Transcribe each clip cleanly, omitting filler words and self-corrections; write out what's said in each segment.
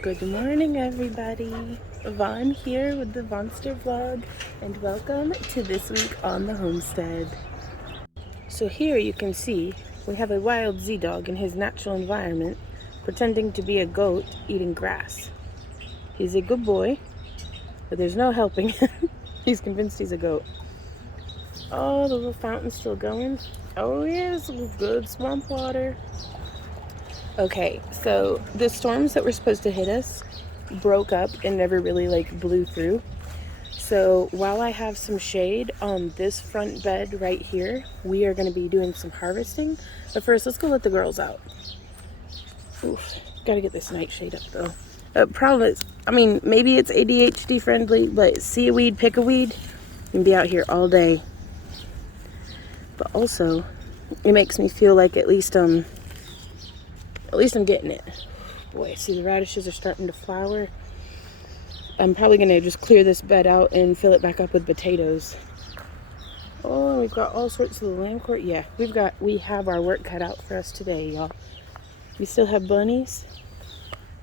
Good morning, everybody. Vaughn here with the Vonster vlog, and welcome to this week on the homestead. So here you can see we have a wild Z-dog in his natural environment, pretending to be a goat eating grass. He's a good boy, but there's no helping him. He's convinced he's a goat. Oh, the little fountain's still going. Oh yeah, some good swamp water. Okay, so the storms that were supposed to hit us broke up and never really blew through. So while I have some shade on this front bed right here, we are going to be doing some harvesting. But first, let's go let the girls out. Oof, gotta get this nightshade up though. Problem is, maybe it's ADHD friendly, but see a weed, pick a weed, and be out here all day. But also, it makes me feel like at least I'm getting it. Boy, see the radishes are starting to flower. I'm probably going to just clear this bed out and fill it back up with potatoes. Oh, we've got all sorts of the lamb court. Yeah, we have our work cut out for us today, y'all. We still have bunnies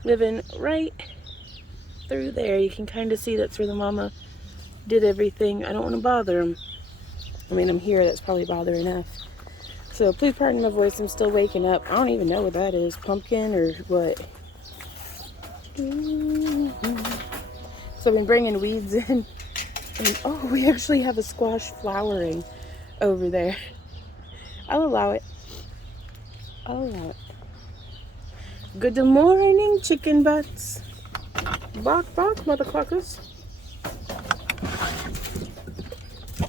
living right through there. You can kind of see that's where the mama did everything. I don't want to bother them. I'm here. That's probably bother enough. So please pardon my voice. I'm still waking up. I don't even know what that is. Pumpkin or what? So I've been bringing weeds in. And oh, we actually have a squash flowering over there. I'll allow it. Good morning, chicken butts. Bark, bark, motherfuckers.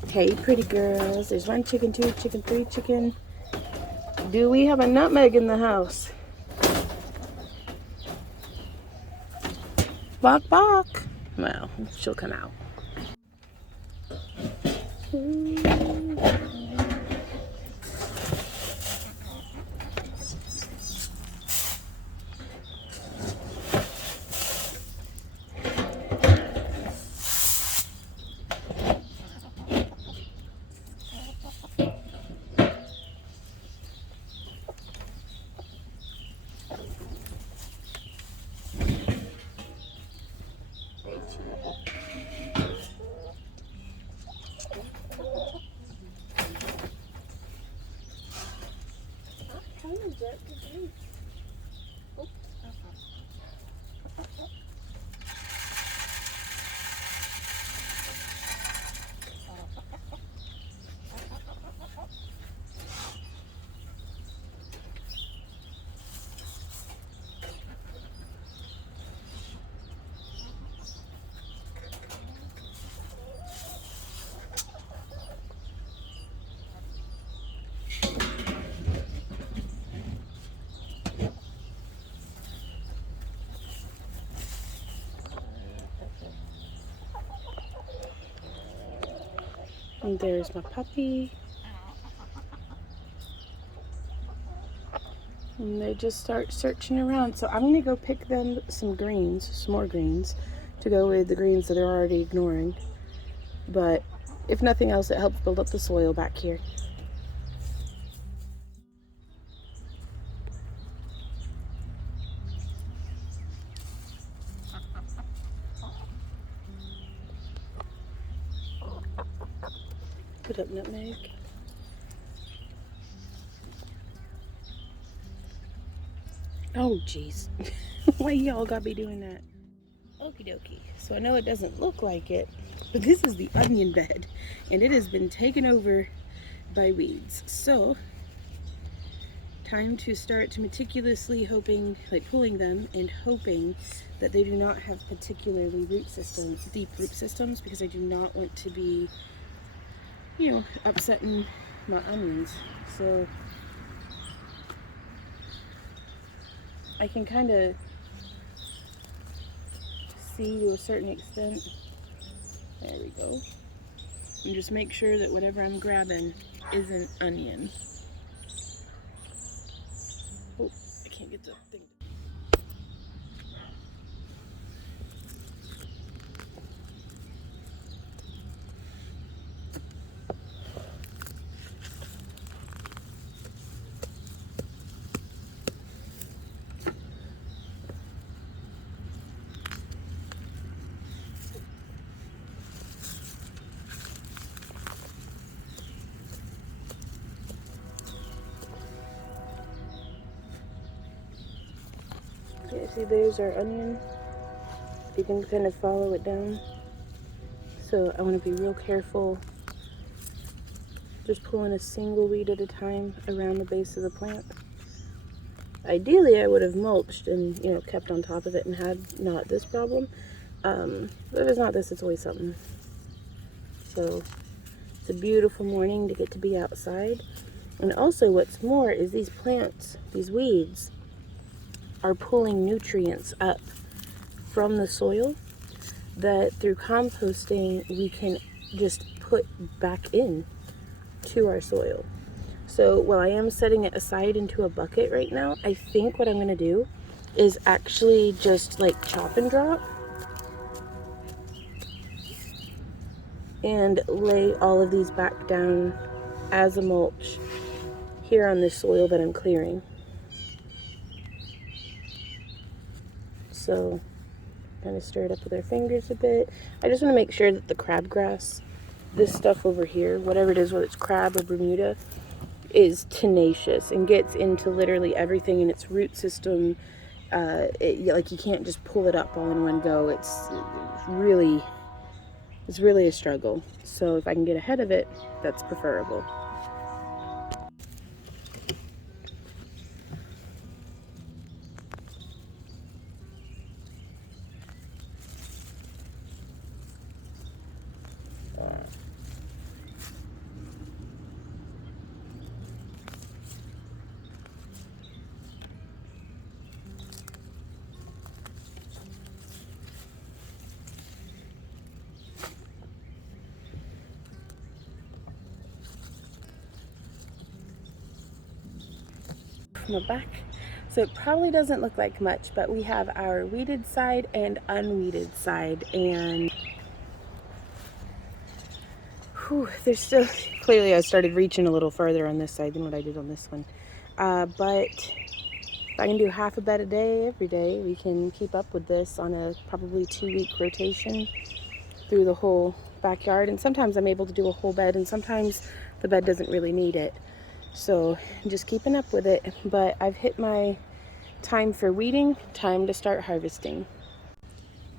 Hey, pretty girls. There's 1 chicken, 2 chicken, 3 chicken. Do we have a nutmeg in the house? Bark, bark. Well, she'll come out. And there's my puppy. And they just start searching around. So I'm going to go pick them some more greens, to go with the greens that they're already ignoring. But if nothing else, it helps build up the soil back here. Put up nutmeg. Oh, jeez. Why y'all gotta be doing that? Okie dokie. So I know it doesn't look like it, but this is the onion bed, and it has been taken over by weeds. So, time to start meticulously pulling them and hoping that they do not have particularly deep root systems, because I do not want to be, upsetting my onions. So I can kind of see to a certain extent. There we go. And just make sure that whatever I'm grabbing isn't onion. Oh, I can't get the thing. See, there's our onion. You can kind of follow it down. So I want to be real careful, just pulling a single weed at a time around the base of the plant. Ideally, I would have mulched and, you know, kept on top of it and had not this problem. But if it's not this, it's always something. So it's a beautiful morning to get to be outside. And also what's more is these plants, these weeds, are pulling nutrients up from the soil that through composting we can just put back in to our soil. So while I am setting it aside into a bucket right now, I think what I'm going to do is actually just like chop and drop and lay all of these back down as a mulch here on this soil that I'm clearing. So kind of stir it up with our fingers a bit. I just want to make sure that the crabgrass, this stuff over here, whatever it is, whether it's crab or Bermuda, is tenacious and gets into literally everything in its root system. Like you can't just pull it up all in one go. It's really a struggle. So if I can get ahead of it, that's preferable. From the back. So it probably doesn't look like much, but we have our weeded side and unweeded side, and there's still, clearly I started reaching a little further on this side than what I did on this one. But if I can do half a bed a day every day, we can keep up with this on a probably 2-week rotation through the whole backyard. And sometimes I'm able to do a whole bed, and sometimes the bed doesn't really need it. So I'm just keeping up with it. But I've hit my time for weeding, time to start harvesting.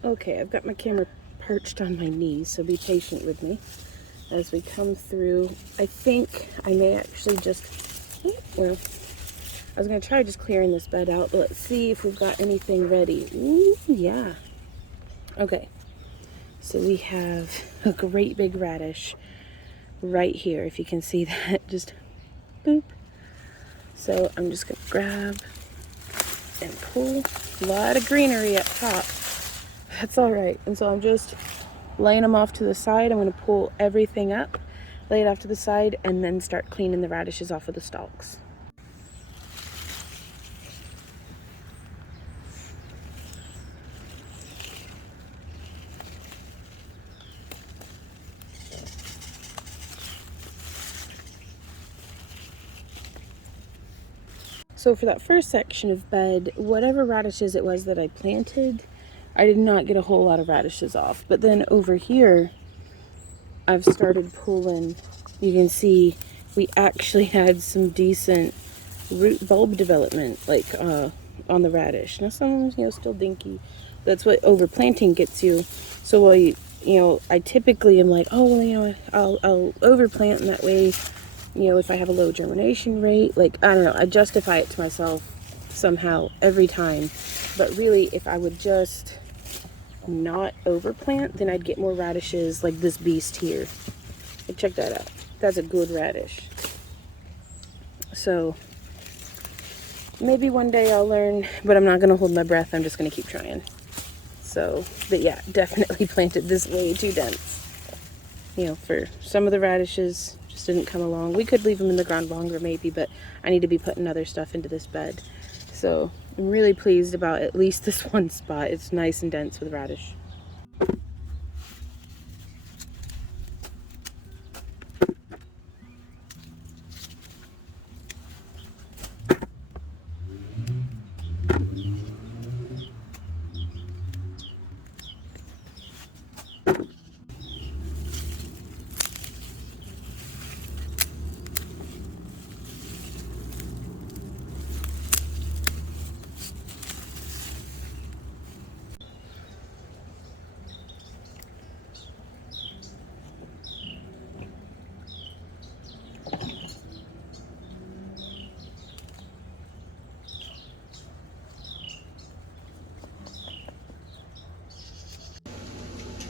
Okay, I've got my camera perched on my knees, so be patient with me as we come through. I think I may actually just, well, I was going to try just clearing this bed out, but let's see if we've got anything ready. Ooh, yeah. Okay, so we have a great big radish right here, if you can see that, just boop. So I'm just going to grab and pull. A lot of greenery up top. That's all right. And so I'm just laying them off to the side. I'm going to pull everything up, lay it off to the side, and then start cleaning the radishes off of the stalks. So for that first section of bed, whatever radishes it was that I planted, I did not get a whole lot of radishes off. But then over here, I've started pulling. You can see we actually had some decent root bulb development, like on the radish. Now some of them, still dinky. That's what overplanting gets you. So while I typically am like, oh well, I'll overplant, and that way, if I have a low germination rate, like, I don't know, I justify it to myself somehow every time. But really, if I would just not overplant, then I'd get more radishes like this beast here. And check that out. That's a good radish. So maybe one day I'll learn, but I'm not going to hold my breath. I'm just going to keep trying. So, but yeah, definitely planted this way too dense. For some of the radishes just didn't come along. We could leave them in the ground longer maybe, but I need to be putting other stuff into this bed. So I'm really pleased about at least this one spot. It's nice and dense with radish.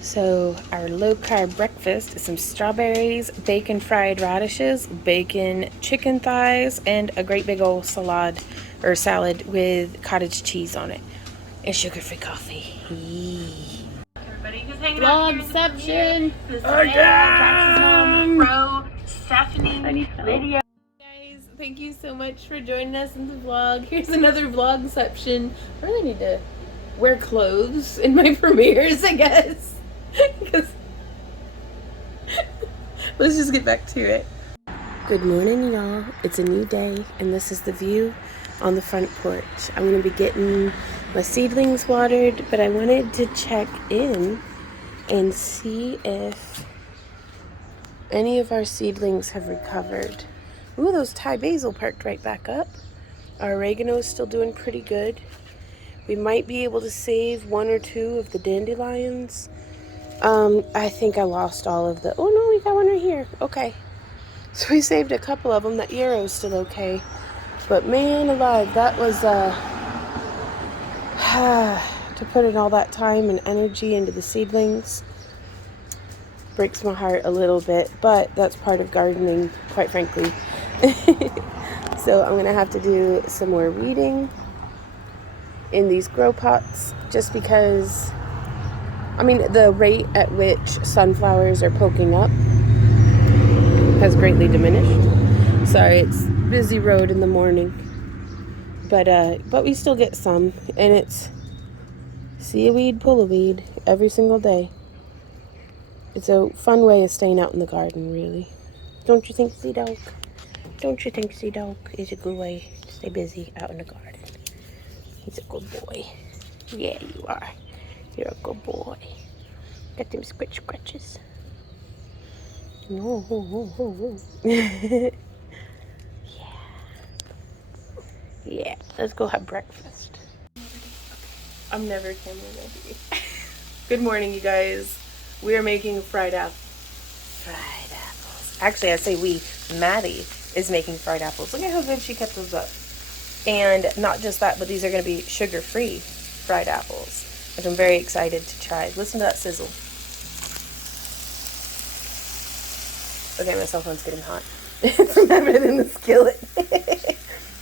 So our low-carb breakfast is some strawberries, bacon fried radishes, bacon chicken thighs, and a great big old salad with cottage cheese on it. And sugar-free coffee. Yee. Everybody who's hanging out here Vlogception! Again! Stephanie, Lydia. Guys, thank you so much for joining us in the vlog. Here's another vlogception. I really need to wear clothes in my premieres, I guess. Because let's just get back to it. Good morning, y'all. It's a new day, and this is the view on the front porch. I'm going to be getting my seedlings watered, but I wanted to check in and see if any of our seedlings have recovered. Ooh, those Thai basil perked right back up. Our oregano is still doing pretty good. We might be able to save one or two of the dandelions. I think I lost all of the... Oh, no, we got one right here. Okay. So we saved a couple of them. That yarrow's still okay. But man alive, that was, to put in all that time and energy into the seedlings breaks my heart a little bit. But that's part of gardening, quite frankly. So I'm going to have to do some more weeding in these grow pots just because... I mean, the rate at which sunflowers are poking up has greatly diminished. Sorry, it's busy road in the morning. But we still get some. And it's see a weed, pull a weed every single day. It's a fun way of staying out in the garden, really. Don't you think, Sea Dog? Don't you think, Sea Dog? It's a good way to stay busy out in the garden. He's a good boy. Yeah, you are. You're a good boy. Got them scratches. No. Yeah. Yeah. Let's go have breakfast. I'm never camera ready. Good morning, you guys. We are making fried apples. Actually, I say we. Maddie is making fried apples. Look at how good she kept those up. And not just that, but these are going to be sugar-free fried apples, which I'm very excited to try. Listen to that sizzle. Okay, my cell phone's getting hot. It's better than the skillet.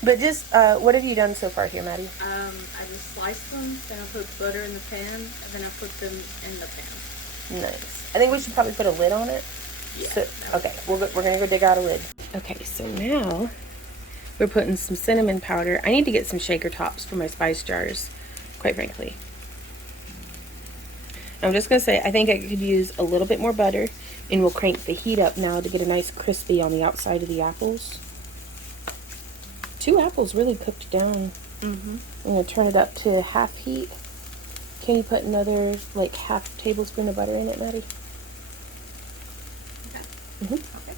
But just, what have you done so far here, Maddie? I just sliced them, then I put butter in the pan, and then I put them in the pan. Nice. I think we should probably put a lid on it. Yeah. So, okay, we're going to go dig out a lid. Okay, so now we're putting some cinnamon powder. I need to get some shaker tops for my spice jars, quite frankly. I'm just going to say, I think I could use a little bit more butter, and we'll crank the heat up now to get a nice crispy on the outside of the apples. 2 apples really cooked down. I'm going to turn it up to half heat. Can you put another, like, half tablespoon of butter in it, Maddie? Okay. Okay.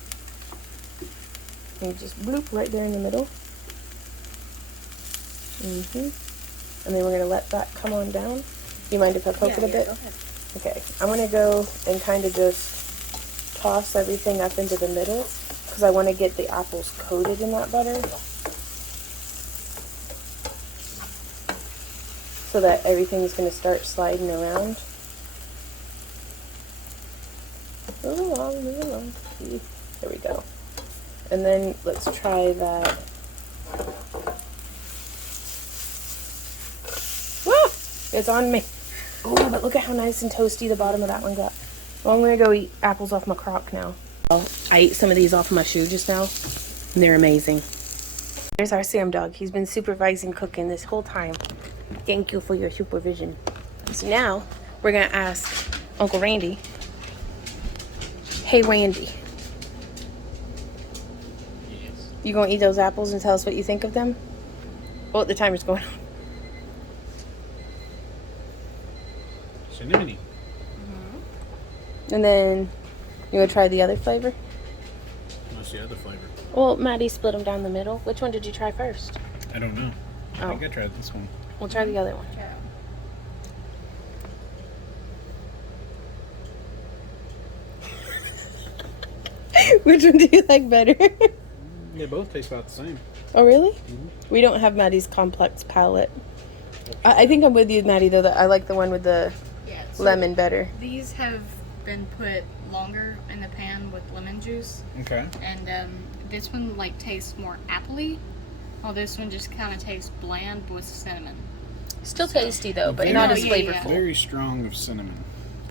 And just bloop right there in the middle. And then we're going to let that come on down. You mind if I poke it a bit? Go ahead. Okay, I'm going to go and kind of just toss everything up into the middle because I want to get the apples coated in that butter so that everything's going to start sliding around. Move along, move along. See? There we go. And then let's try that. Woo! It's on me. Oh, but look at how nice and toasty the bottom of that one got. Well, I'm going to go eat apples off my crock now. I ate some of these off my shoe just now, and they're amazing. Here's our Sam dog. He's been supervising cooking this whole time. Thank you for your supervision. So now, we're going to ask Uncle Randy. Hey, Randy. Yes. You going to eat those apples and tell us what you think of them? Oh, the timer's going on. Cinnamony. And then, you want to try the other flavor? What's the other flavor? Well, Maddie split them down the middle. Which one did you try first? I don't know. I Oh. think I tried this one. We'll try the other one. Which one do you like better? They both taste about the same. Oh, really? Mhm. We don't have Maddie's complex palate. I think I'm with you, Maddie, though, that I like the one with the... Yeah, it's lemon better? These have been put longer in the pan with lemon juice, Okay. and this one like tastes more appley, while this one just kind of tastes bland with cinnamon. Still tasty though, but Very- not as Yeah, yeah. flavorful. Very strong of cinnamon.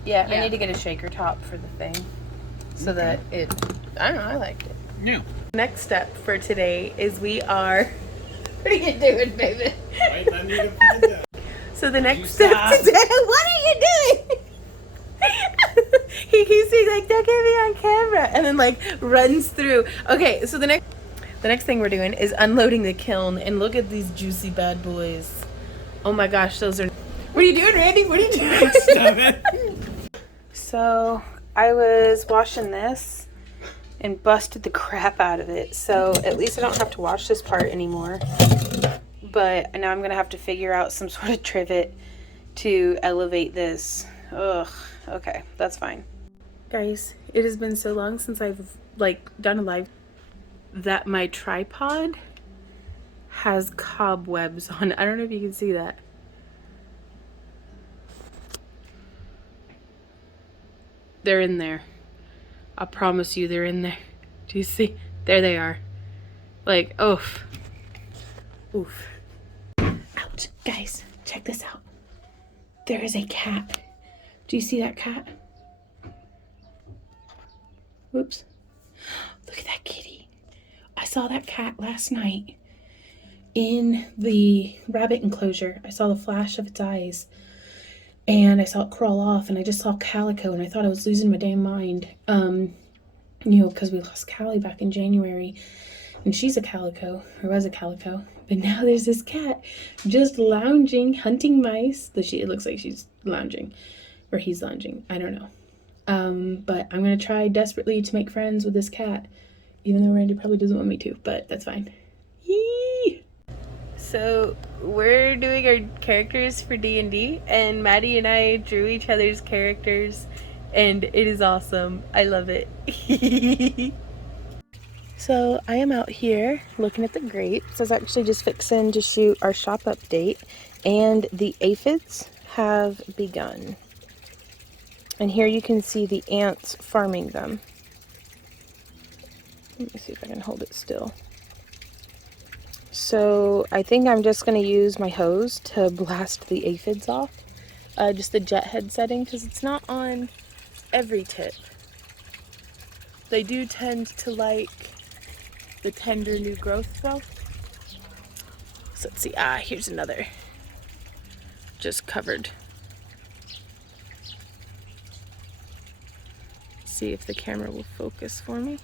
Yeah, I Yeah. need to get a shaker top for the thing so that it, I don't know, I liked it. Yeah. Next step for today is we are, what are you doing, baby? Wait, I need to find that. So the next stop? step today, what are you doing? He keeps being like, don't get me on camera, and then like runs through. Okay, so the next thing we're doing is unloading the kiln, and look at these juicy bad boys. Oh my gosh, those are, what are you doing, Randy? What are you doing? Stop it. So I was washing this and busted the crap out of it. So at least I don't have to wash this part anymore. But now I'm going to have to figure out some sort of trivet to elevate this. Ugh. Okay, that's fine. Guys, it has been so long since I've like done a live that my tripod has cobwebs on it. I don't know if you can see that. They're in there. I promise you they're in there. Do you see? There they are. Like, oof. Oof. Ouch. Guys, check this out. There is a cat. Do you see that cat? Whoops. Look at that kitty. I saw that cat last night in the rabbit enclosure. I saw the flash of its eyes. And I saw it crawl off, and I just saw Calico, and I thought I was losing my damn mind. Because we lost Callie back in January, and she's a calico, or was a calico. But now there's this cat just lounging, hunting mice. It looks like she's lounging, or he's lounging. I don't know. But I'm gonna try desperately to make friends with this cat, even though Randy probably doesn't want me to. But that's fine. Yee! So we're doing our characters for D&D, and Maddie and I drew each other's characters, and it is awesome. I love it. So I am out here looking at the grapes. I was actually just fixing to shoot our shop update, and the aphids have begun. And here you can see the ants farming them. Let me see if I can hold it still. So I think I'm just going to use my hose to blast the aphids off. Just the jet head setting, because it's not on every tip. They do tend to like the tender new growth though. So let's see. Here's another. Just covered. See if the camera will focus for me.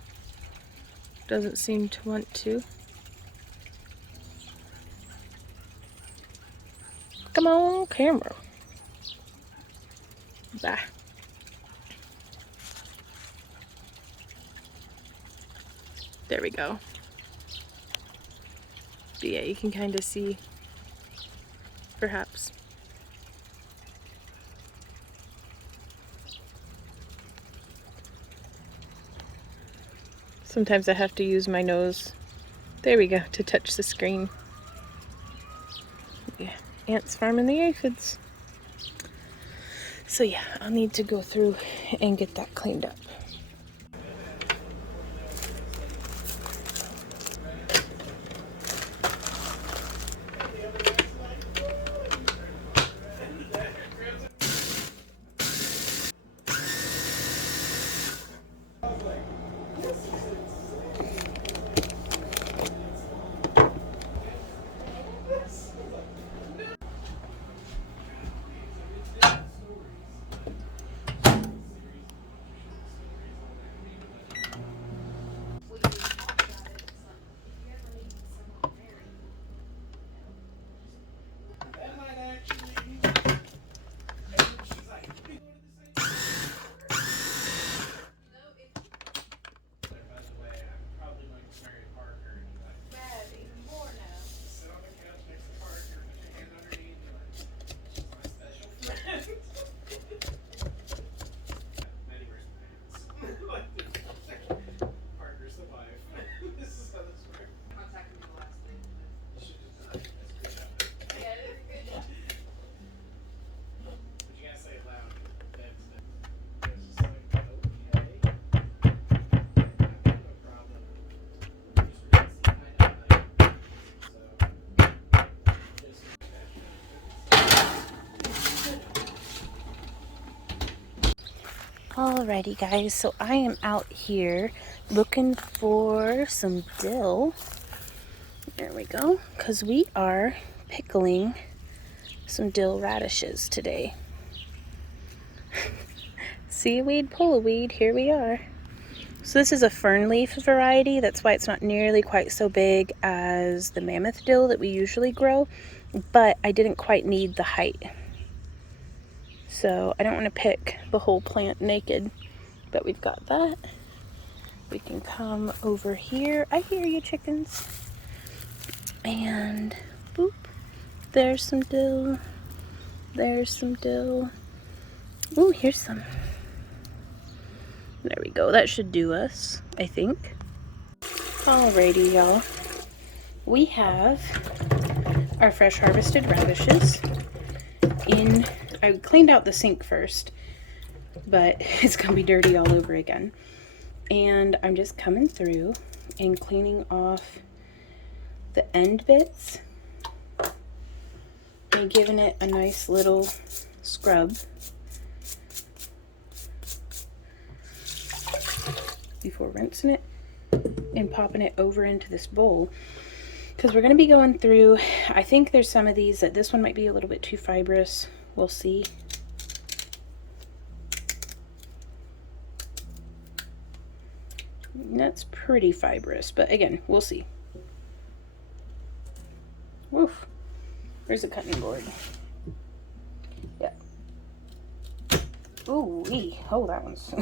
Doesn't seem to want to. Come on, camera. Bah. There we go. But yeah, you can kind of see, perhaps. Sometimes I have to use my nose, there we go, to touch the screen. Yeah, ants farming the aphids. So yeah, I'll need to go through and get that cleaned up. Alrighty guys, so I am out here looking for some dill. There we go, because we are pickling some dill radishes today. See a weed, pull a weed, here we are. So this is a fern leaf variety, that's why it's not nearly quite so big as the mammoth dill that we usually grow, but I didn't quite need the height. So I don't want to pick the whole plant naked, but we've got that. We can come over here. I hear you, chickens. And boop, there's some dill. There's some dill. Ooh, here's some. There we go. That should do us, I think. Alrighty, y'all. We have our fresh harvested radishes in. I cleaned out the sink first, but it's gonna be dirty all over again. And I'm just coming through and cleaning off the end bits and giving it a nice little scrub before rinsing it and popping it over into this bowl, because we're going to be going through, I think there's some of these that this one might be a little bit too fibrous. We'll see. That's pretty fibrous, but again, we'll see. Woof. Where's the cutting board? Yeah. Ooh wee. Oh, that one's.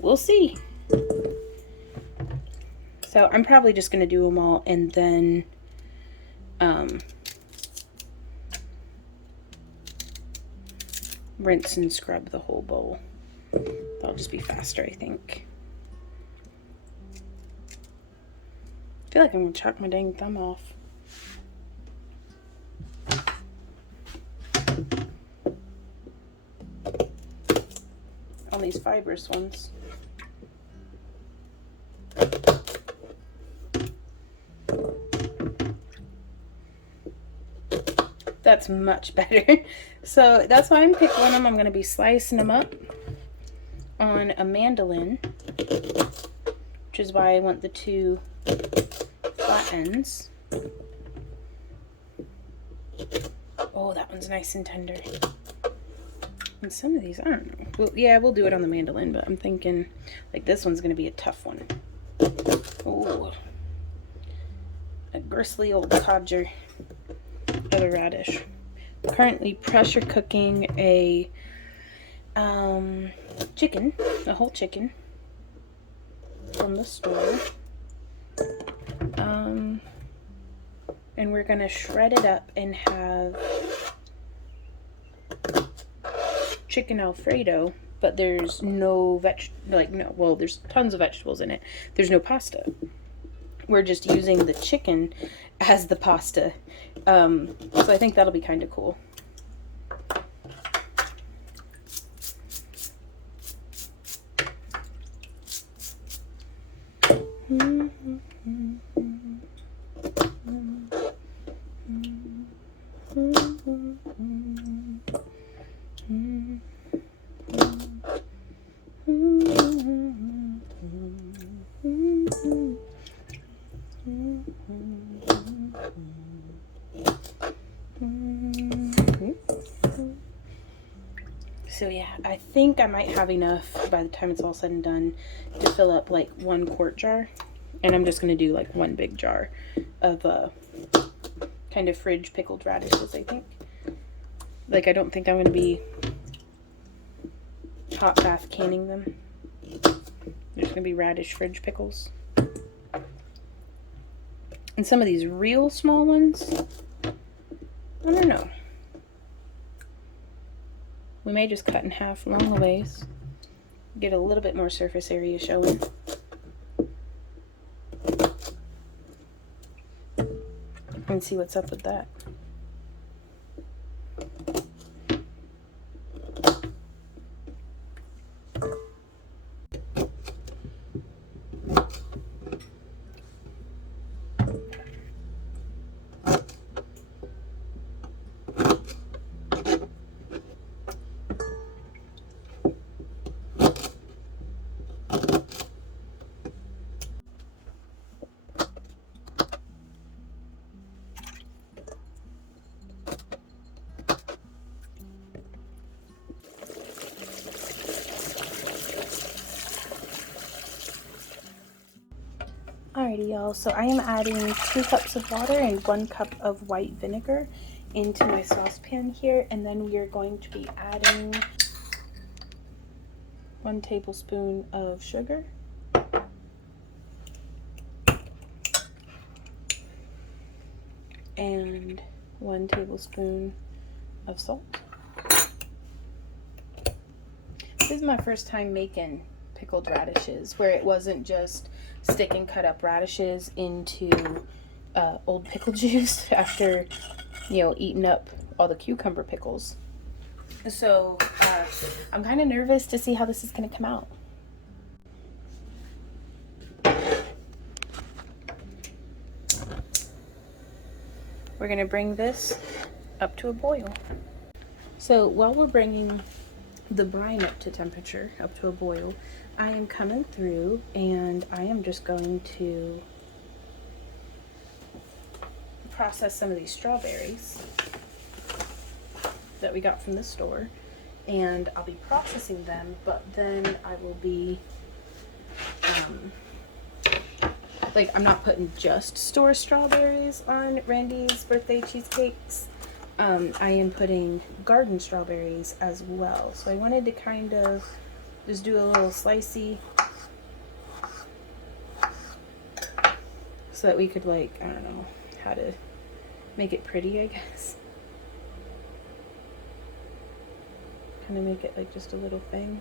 We'll see. So I'm probably just gonna do them all and then rinse and scrub the whole bowl. That'll just be faster, I think. I feel like I'm gonna chop my dang thumb off. On these fibrous ones. That's much better. So that's why I'm pickling them. I'm going to be slicing them up on a mandolin, which is why I want the two flat ends. Oh, that one's nice and tender. And some of these, I don't know. Well, yeah, we'll do it on the mandolin, but I'm thinking like this one's going to be a tough one. Oh, a gristly old codger of a radish. I'm currently pressure cooking a chicken, a whole chicken from the store. And we're going to shred it up and have chicken Alfredo, but there's no there's tons of vegetables in it. There's no pasta. We're just using the chicken as the pasta. So I think that'll be kind of cool. So yeah, I think I might have enough by the time it's all said and done to fill up like 1 quart jar. And I'm just going to do like 1 big jar of kind of fridge pickled radishes, I think. Like, I don't think I'm going to be hot bath canning them. There's going to be radish fridge pickles. And some of these real small ones, I don't know. We may just cut in half along the ways. Get a little bit more surface area showing. And see what's up with that. Alrighty, y'all. So I am adding 2 cups of water and 1 cup of white vinegar into my saucepan here, and then we are going to be adding 1 tablespoon of sugar, and 1 tablespoon of salt. This is my first time making pickled radishes, where it wasn't just stick and cut up radishes into old pickle juice after, you know, eating up all the cucumber pickles. So I'm kind of nervous to see how this is going to come out. We're going to bring this up to a boil. So while we're bringing the brine up to temperature, up to a boil, I am coming through and I am just going to process some of these strawberries that we got from the store, and I'll be processing them, but then I will be like, I'm not putting just store strawberries on Randy's birthday cheesecakes. I am putting garden strawberries as well. So I wanted to kind of just do a little slicey so that we could, like, I don't know how to make it pretty, I guess. Kind of make it like just a little thing.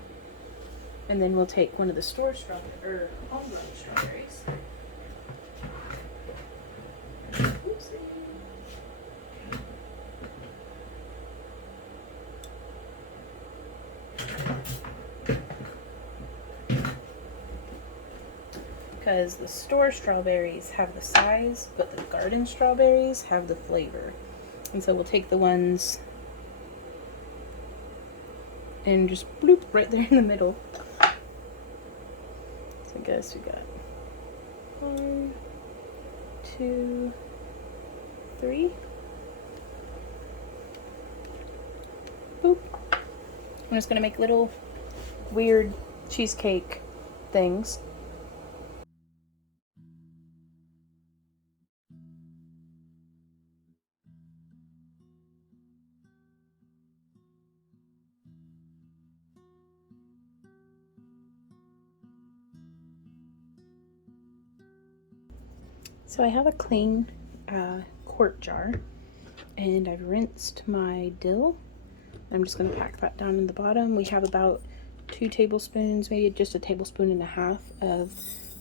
And then we'll take one of the store strawberries, or homegrown strawberries. Oopsie. Because the store strawberries have the size, but the garden strawberries have the flavor. And so we'll take the ones and just bloop right there in the middle. So I guess we got 1, 2, 3. Boop. I'm just gonna make little weird cheesecake things. So I have a clean quart jar, and I've rinsed my dill. I'm just going to pack that down in the bottom. We have about 2 tablespoons, maybe just a tablespoon and a half of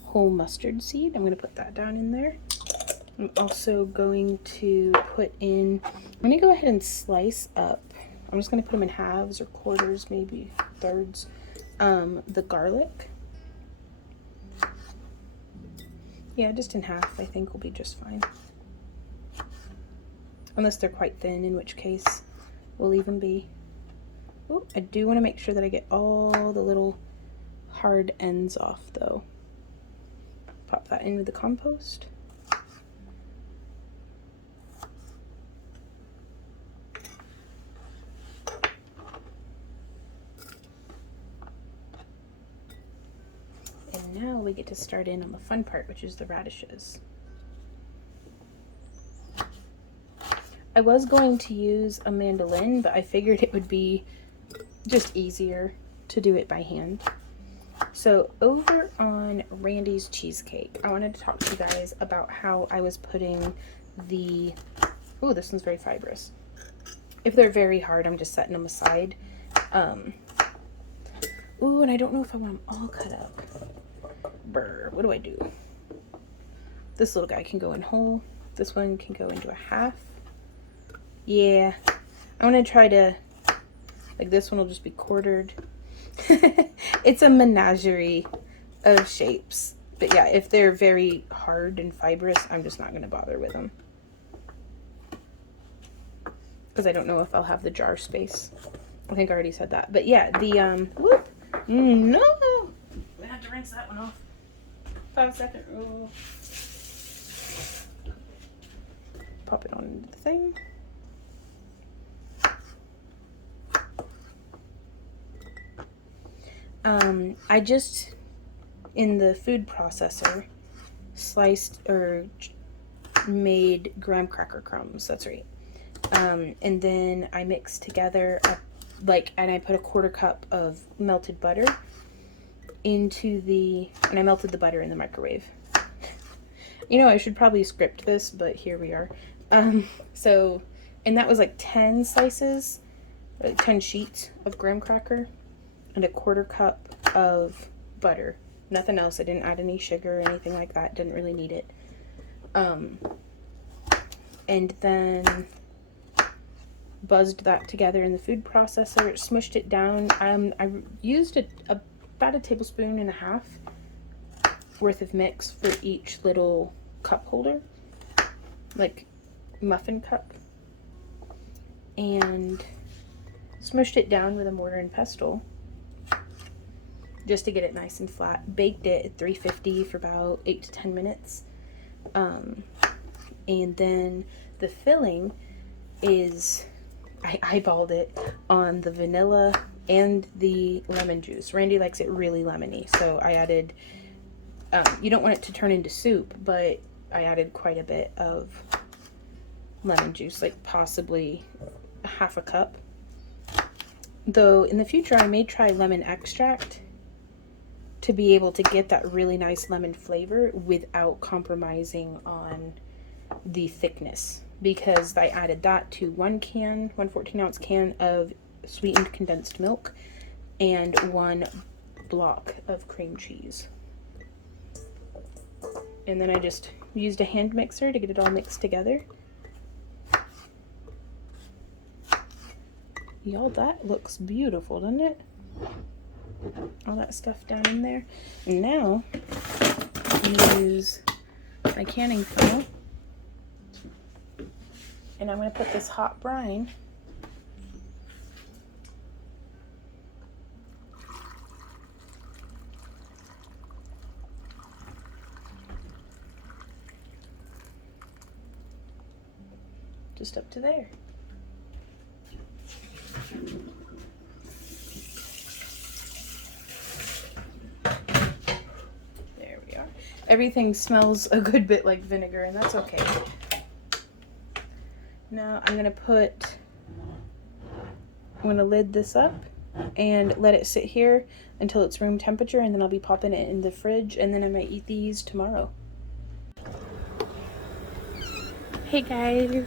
whole mustard seed. I'm going to put that down in there. I'm also going to put in, I'm going to go ahead and slice up, I'm just going to put them in halves or quarters, maybe thirds, the garlic. Yeah, just in half, I think will be just fine. Unless they're quite thin, in which case we'll leave them be. Ooh, I do want to make sure that I get all the little hard ends off, though. Pop that in with the compost. And now we get to start in on the fun part, which is the radishes. I was going to use a mandolin, but I figured it would be just easier to do it by hand. So over on Randy's Cheesecake, I wanted to talk to you guys about how I was putting the, oh, this one's very fibrous. If they're very hard, I'm just setting them aside. Ooh, and I don't know if I want them all cut up. Brr, what do I do? This little guy can go in whole. This one can go into a half. Yeah, I'm gonna try to, like, this one will just be quartered. It's a menagerie of shapes. But yeah, if they're very hard and fibrous, I'm just not gonna bother with them. Because I don't know if I'll have the jar space. I think I already said that. But yeah, the, whoop, no! I have to rinse that one off. 5-second rule. Pop it on into the thing. I just, in the food processor, sliced or made graham cracker crumbs. That's right. And then I mixed together and I put a 1/4 cup of melted butter into and I melted the butter in the microwave. You know, I should probably script this, but here we are. And that was like 10 slices, like 10 sheets of graham cracker and a 1/4 cup of butter. Nothing else. I didn't add any sugar or anything like that. Didn't really need it. And then buzzed that together in the food processor, smushed it down. I used about 1.5 tablespoons worth of mix for each little cup holder, like muffin cup, and smushed it down with a mortar and pestle just to get it nice and flat. Baked it at 350 for about 8 to 10 minutes. And then the filling is, I eyeballed it on the vanilla and the lemon juice. Randy likes it really lemony, so I added, you don't want it to turn into soup, but I added quite a bit of lemon juice, like possibly 1/2 cup. Though in the future I may try lemon extract to be able to get that really nice lemon flavor without compromising on the thickness, because I added that to 1 14-ounce can of sweetened condensed milk and 1 block of cream cheese. And then I just used a hand mixer to get it all mixed together. Y'all, that looks beautiful, doesn't it? All that stuff down in there. And now I use my canning funnel, and I'm going to put this hot brine just up to there. There we are. Everything smells a good bit like vinegar, and that's okay. Now I'm going to lid this up and let it sit here until it's room temperature, and then I'll be popping it in the fridge, and then I might eat these tomorrow. Hey guys,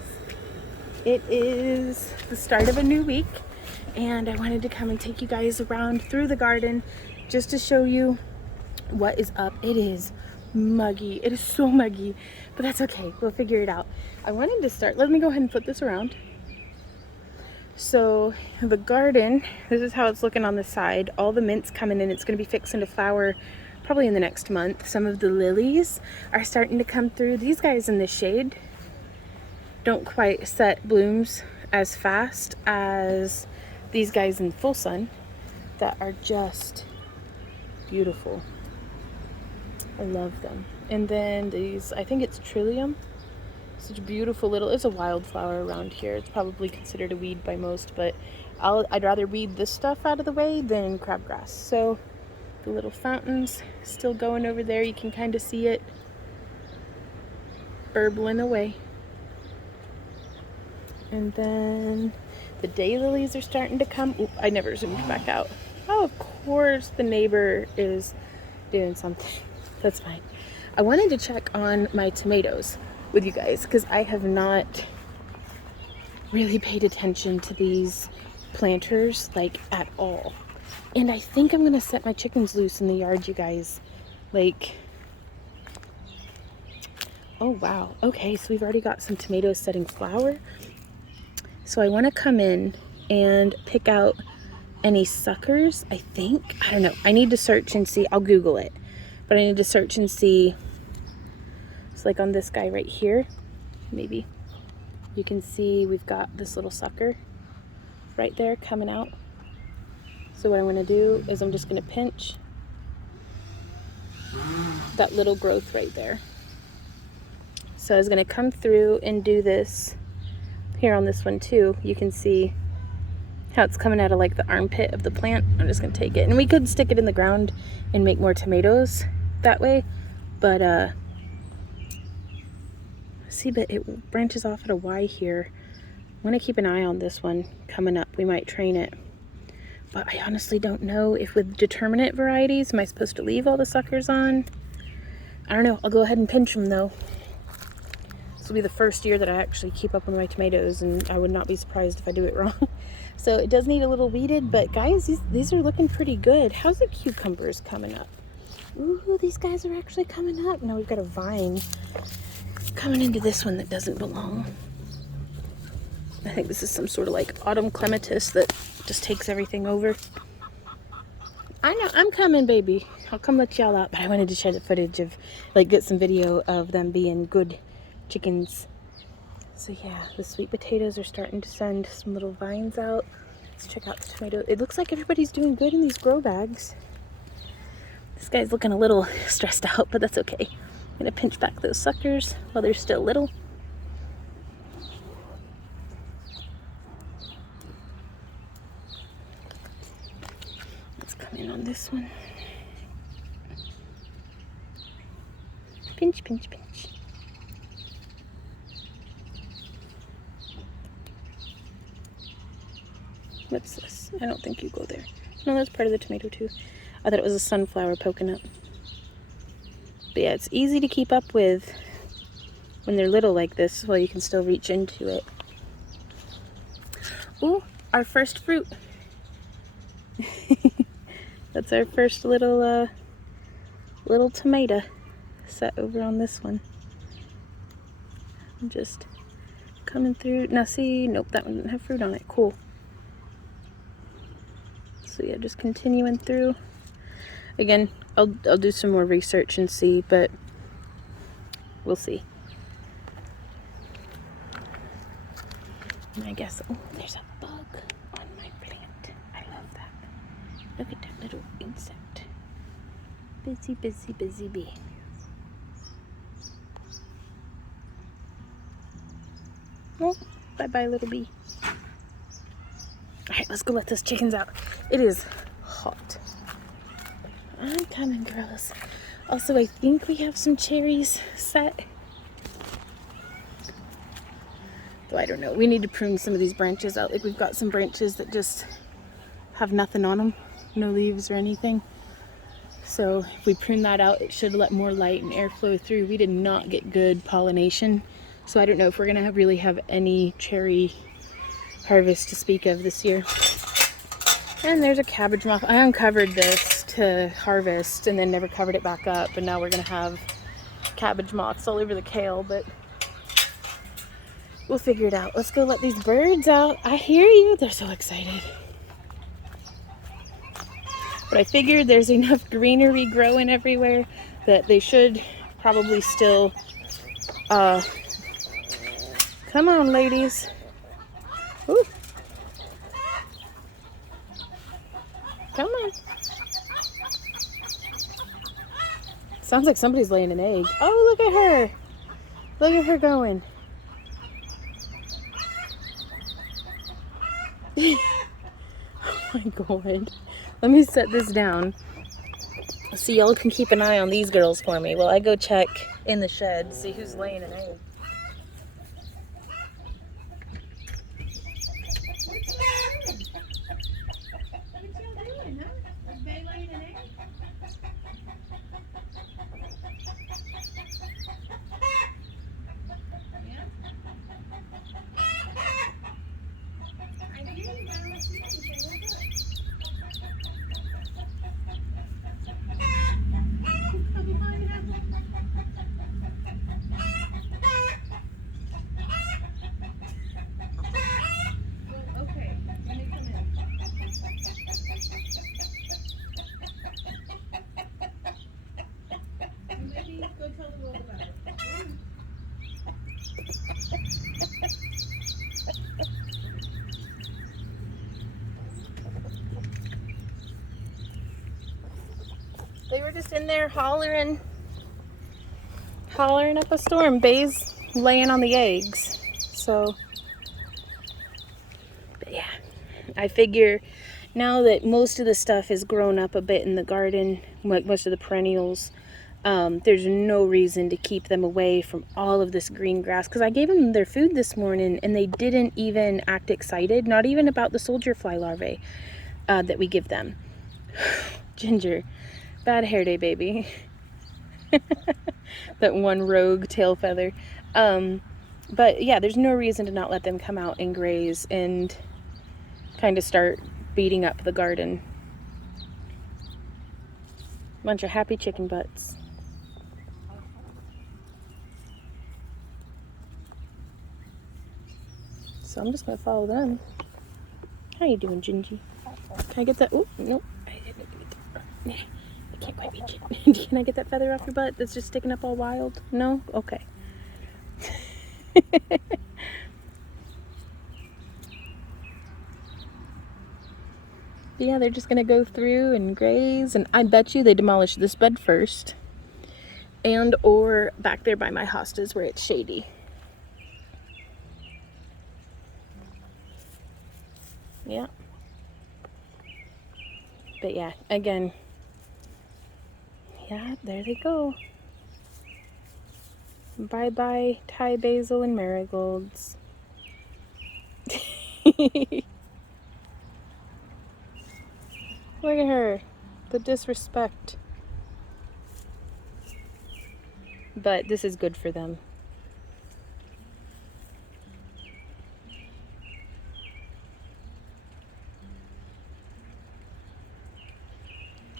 it is the start of a new week, and I wanted to come and take you guys around through the garden just to show you what is up. It is muggy. It is so muggy, but that's okay. We'll figure it out. I wanted to start, let me go ahead and flip this around. So the garden, this is how it's looking on the side. All the mint's coming in. It's going to be fixing to flower probably in the next month. Some of the lilies are starting to come through. These guys in the shade don't quite set blooms as fast as these guys in full sun that are just beautiful. I love them. And then these, I think it's trillium. Such a beautiful little, it's a wildflower around here. It's probably considered a weed by most, but I'd rather weed this stuff out of the way than crabgrass. So the little fountain's still going over there. You can kind of see it burbling away. And then the daylilies are starting to come. Oop, I never zoomed back out. Oh, of course the neighbor is doing something. That's fine. I wanted to check on my tomatoes with you guys because I have not really paid attention to these planters like at all. And I think I'm gonna set my chickens loose in the yard, you guys. Like, oh wow. Okay, so we've already got some tomatoes setting flower. So I want to come in and pick out any suckers, I think. I don't know. I need to search and see. I'll Google it. But I need to search and see. It's like on this guy right here. Maybe you can see we've got this little sucker right there coming out. So what I'm going to do is I'm just going to pinch that little growth right there. So I was going to come through and do this here on this one too. You can see how it's coming out of like the armpit of the plant. I'm just gonna take it, and we could stick it in the ground and make more tomatoes that way, but See, but it branches off at a Y here. I'm gonna keep an eye on this one coming up. We might train it. But I honestly don't know if with determinate varieties, am I supposed to leave all the suckers on? I don't know. I'll go ahead and pinch them though. This will be the first year that I actually keep up with my tomatoes, and I would not be surprised if I do it wrong. So it does need a little weeded, but guys, these are looking pretty good. How's the cucumbers coming up? Ooh, these guys are actually coming up. Now we've got a vine coming into this one that doesn't belong. I think this is some sort of like autumn clematis that just takes everything over. I know, I'm coming, baby. I'll come let y'all out, but I wanted to share the footage of, like, get some video of them being good chickens. So yeah, the sweet potatoes are starting to send some little vines out. Let's check out the tomato. It looks like everybody's doing good in these grow bags. This guy's looking a little stressed out, but that's okay. I'm gonna pinch back those suckers while they're still little. Let's come in on this one. Pinch, pinch, pinch. What's this? I don't think you go there. No, that's part of the tomato too. I thought it was a sunflower poking up. But yeah, it's easy to keep up with when they're little like this, while you can still reach into it. Ooh, our first fruit. That's our first little tomato set over on this one. I'm just coming through. Now see, nope, that one didn't have fruit on it. Cool. So yeah, just continuing through. Again, I'll do some more research and see, but we'll see. And I guess, oh, there's a bug on my plant. I love that. Look at that little insect. Busy, busy, busy bee. Oh, bye-bye, little bee. All right, let's go let those chickens out. It is hot. I'm coming, girls. Also, I think we have some cherries set. Though I don't know. We need to prune some of these branches out. Like, we've got some branches that just have nothing on them. No leaves or anything. So if we prune that out, it should let more light and air flow through. We did not get good pollination. So I don't know if we're going to really have any cherry harvest to speak of this year. And there's a cabbage moth. I uncovered this to harvest and then never covered it back up, and now we're gonna have cabbage moths all over the kale, but we'll figure it out. Let's go let these birds out. I hear you. They're so excited. But I figured there's enough greenery growing everywhere that they should probably still come on, ladies. Ooh. Come on. Sounds like somebody's laying an egg. Oh, look at her. Look at her going. Oh my god. Let me set this down so y'all can keep an eye on these girls for me while I go check in the shed, see who's laying an egg. They were just in there hollering up a storm. Bay's laying on the eggs. So, but yeah, I figure now that most of the stuff is grown up a bit in the garden, like most of the perennials, There's no reason to keep them away from all of this green grass, because I gave them their food this morning and they didn't even act excited, not even about the soldier fly larvae that we give them. Ginger, bad hair day, baby. That one rogue tail feather. But yeah, there's no reason to not let them come out and graze and kind of start beating up the garden. Bunch of happy chicken butts. So I'm just gonna follow them. How you doing, Gingy? Can I get that? Oh, nope. I didn't get that. I can't quite reach it. Can I get that feather off your butt that's just sticking up all wild? No? Okay. Yeah, they're just gonna go through and graze, and I bet you they demolish this bed first, and or back there by my hostas where it's shady. Yeah. But yeah, again, yeah, there they go. Bye bye Thai basil and marigolds. Look at her, the disrespect. But this is good for them.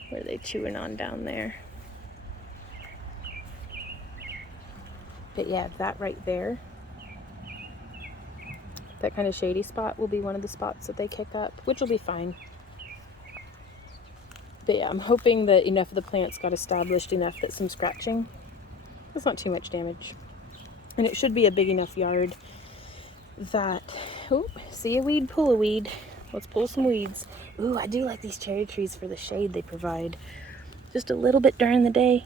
What are they chewing on down there? But yeah, that right there, that kind of shady spot will be one of the spots that they kick up, which will be fine. But yeah, I'm hoping that enough of the plants got established enough that some scratching, that's not too much damage. And it should be a big enough yard that, oh, see a weed, pull a weed. Let's pull some weeds. Ooh, I do like these cherry trees for the shade they provide. Just a little bit during the day.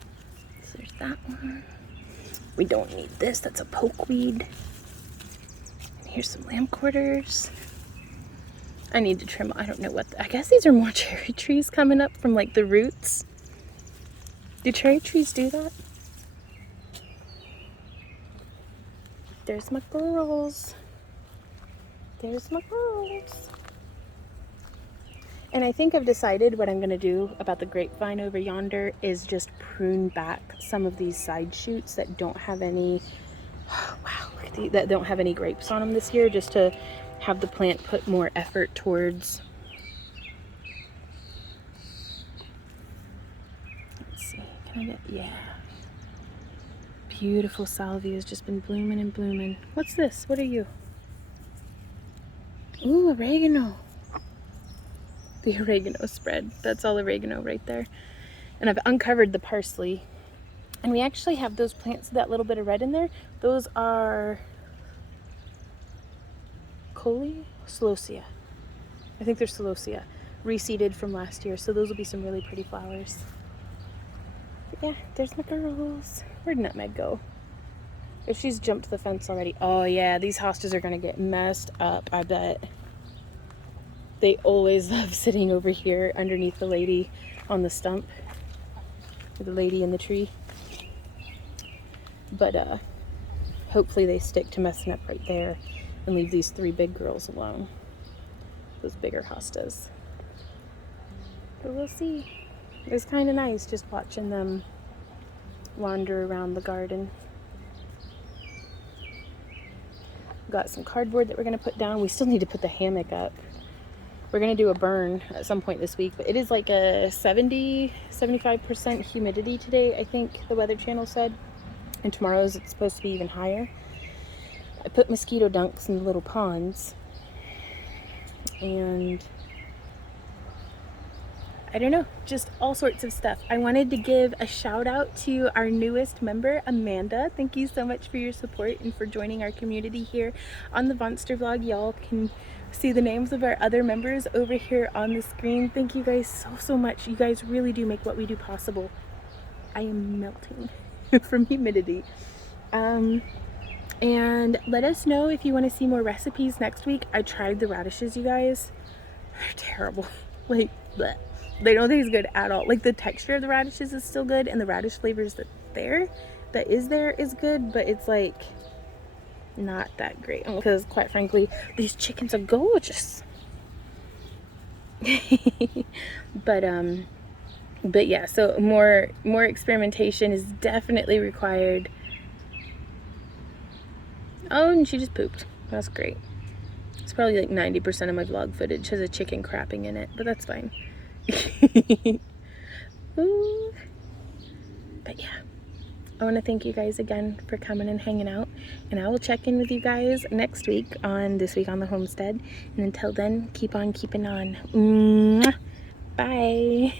So there's that one. We don't need this, that's a pokeweed. And here's some lamb quarters. I need to trim, I don't know what, I guess these are more cherry trees coming up from like the roots. Do cherry trees do that? There's my girls. There's my girls. And I think I've decided what I'm going to do about the grapevine over yonder is just prune back some of these side shoots that don't have any, wow, look at these, that don't have any grapes on them this year, just to have the plant put more effort towards. Let's see, can I get, yeah. Beautiful salvia has just been blooming and blooming. What's this? What are you? Ooh, oregano. The oregano spread. That's all oregano right there. And I've uncovered the parsley. And we actually have those plants, that little bit of red in there. Those are celosia. I think they're celosia. Reseeded from last year. So those will be some really pretty flowers. But yeah, there's my girls. Where'd Nutmeg go? If she's jumped the fence already. Oh yeah, these hostas are gonna get messed up, I bet. They always love sitting over here underneath the lady on the stump. Or the lady in the tree. But hopefully they stick to messing up right there and leave these three big girls alone. Those bigger hostas. But we'll see. It was kind of nice just watching them wander around the garden. Got some cardboard that we're going to put down. We still need to put the hammock up. We're going to do a burn at some point this week, but it is like a 75% humidity today, I think the Weather Channel said. And tomorrow's it's supposed to be even higher. I put mosquito dunks in the little ponds. And I don't know, just all sorts of stuff. I wanted to give a shout out to our newest member, Amanda. Thank you so much for your support and for joining our community here on the Vonster vlog. Y'all can see the names of our other members over here on the screen. Thank you guys so much. You guys really do make what we do possible. I am melting from humidity. And let us know if you want to see more recipes next week. I tried the radishes, you guys. They're terrible. Like, bleh. They don't taste good at all. Like the texture of the radishes is still good, and the radish flavors that is good, but it's like not that great. Because quite frankly, these chickens are gorgeous. But yeah, so more experimentation is definitely required. Oh, and she just pooped. That's great. It's probably like 90% of my vlog footage has a chicken crapping in it, but that's fine. Ooh. But yeah, I want to thank you guys again for coming and hanging out, and I will check in with you guys next week on This Week on the Homestead. And until then, keep on keeping on. Mwah. Bye.